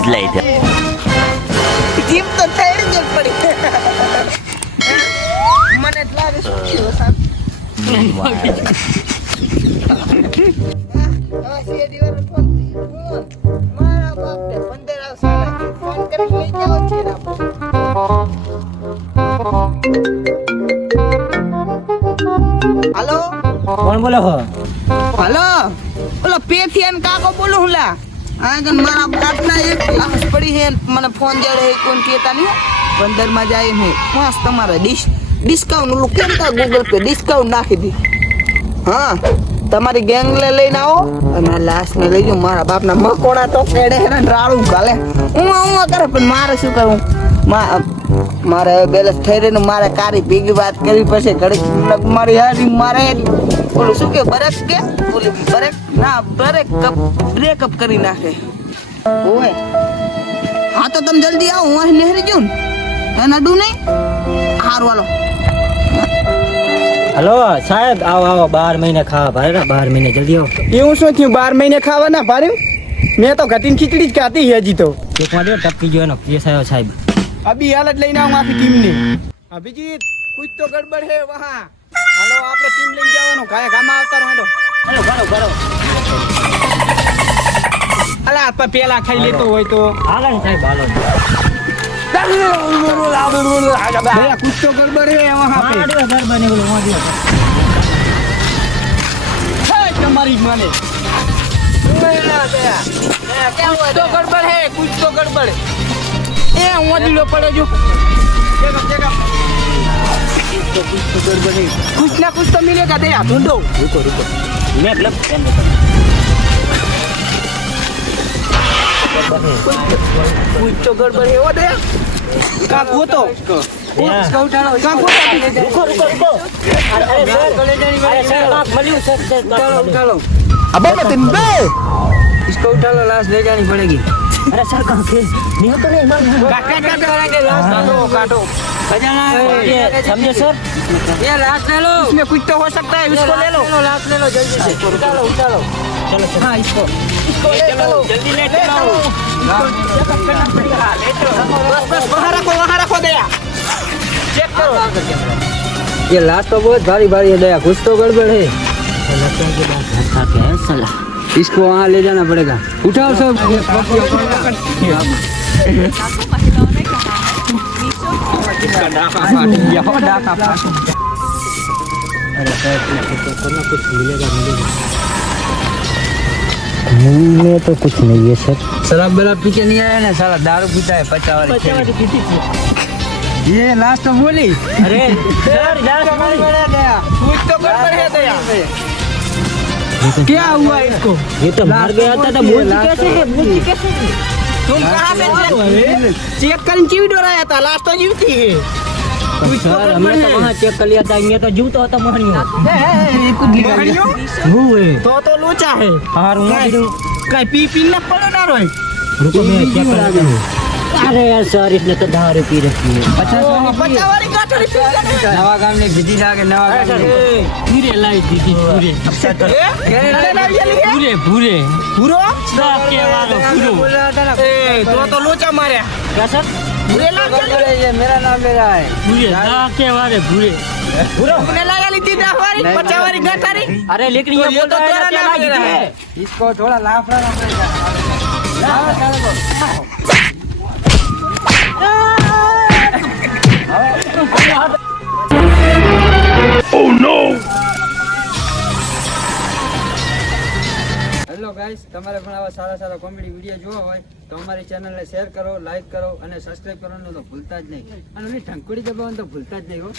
days later. Gym તો થઈ જ પડી મને જ લાગે શું થયું સાહેબ હા સે દિવસ ફોન મારા બાપને 15 સાલા ફોન કરી લઈ જાવ છે હાલો કોણ બોલો છો? હાલો ઓલો પેથિયન કાકો બોલું હુલા આ ગન મારા બાપના એક ક્લાસ પડી હે મને ફોન દેડે હે કોણ કેતા નહીં 15 માં જાય હે મસ્ત તમારે ડિસ્કાઉન્ટ ઓલું કેમ કા ગૂગલ પે ડિસ્કાઉન્ટ નાખી દી હા તમારી ગેંગ લઈને આવો અને લાસ્ટ ને લઈ જાઓ મારા બાપના મકોડા તો કેડે હે ને રાળું ગાલે હું કરે પણ મારે શું કરું મારે બેલેન્સ થઈ રહ્યું મારે કારી ભેગી વાત કરવી પડશે ઘડી મારી હારી મારે ઓલું શું કે બરેક કે ઓલી બરેક ના બ્રેકઅપ કરી નાખે ઓય હા તો તમે જલ્દી આવો હું અહીં નહેરી જઉં એના ડું નહીં હારું હાલો હલો સાહેબ આવો 12 મહિને ખાવા ભારે 12 મહિને જલ્દી આવો. એવું શું થયું 12 મહિને ખાવાના ભાર્યું મેં તો ઘટીને ખીચડી જ ખાતી હજી તો એક માં ટપકી ગયો એનો કેસ આવ્યો સાહેબ. અભી હાલત લઈને આવું આખી ટીમને અભિજીત કુછ તો ગડબડ હે વહાં હાલો આપણે ટીમ લઈને જવાનું કાયા ગામમાં આવતા રહો હાલો ભરો અલા આપણે પેલા ખાઈ લેતો હોય તો હાલો ને સાહેબ હાલો. ભૈયા કુછ તો ગડબડ હે વહાં पे બને બોલો મોદી તમારી જ માને કુછ તો ગડબડ હે કુછ તો ગડબડ એ મોદીલો પડે જો कुछ ना कुछ तो मिलेगा दया ढूंढो रुको मैं क्लब कुछ तो गड़बड़ है वो दया का को तो इसका उठाओ का को रुको अरे सर मलियो सर उठा लो अबे मतिन बे इसको उठा लो लाश ले जानी पड़ेगी अरे सर कहां के नहीं तो नहीं मार काट के लाश काटो खजाना ये समझे सर ये लाश ले लो इसमें कुछ तो हो सकता है इसको ले लो लाश ले लो जल्दी से उठा लो चलो हाँ इसको ले चलो जल्दी ले चलो बस वहाँ रखो दया चेक करो ये लाश तो बहुत भारी भारी है दया कुछ तो गड़बड़ है लगता है कि बात धक्का के है साला. इसको वहाँ ले जाना पड़ेगा उठाओ सब अरे सर करना कुछ मिलेगा मुझे तो कुछ नहीं है सर. शराब बराब पी के नहीं आया ना साला दारू पीता है 50 वाली ये लास्ट तो बोली अरे सर कुछ तो गड़बड़ है दया क्या हुआ इसको ये तो मार गया था बोलती कैसे है तुम कहाँ से चेक कर जीव डराया था लास्ट तो जीवती है सर हमने तो वहाँ चेक कर लिया था ये तो जूता होता मोहनियो तो लोचा है हार कहीं पी न पड़े ना रोए रुको मैं चेक करा दूँ. अरे यार सर इसने तो 10 रुपये रखी है 50 वाली गाठरी पी नवा गाम ने बिजी जाके नवा गाम पूरे लाई दीदी पूरे पूरे पूरो के वालों पूरो तो लोचा मारे क्या सर पूरे नाम ये मेरा नाम ले रहा है पूरे के वाले पूरे तुमने लगा ली थी 10 वाली 50 वाली गाठरी अरे लेकिन ये बोल रहा है क्या लगी है इसको थोड़ा लाफड़ा पड़ेगा Oh no! હેલો ગાઈસ તમારે પણ આવા સારા કોમેડી વિડીયો જોવા હોય તો અમારી ચેનલને શેર કરો લાઈક કરો અને સબસ્ક્રાઇબ કરવાનું તો ભૂલતા જ નહીં અને ઢંકુડી દબાવવાનું તો ભૂલતા જ નહીં હો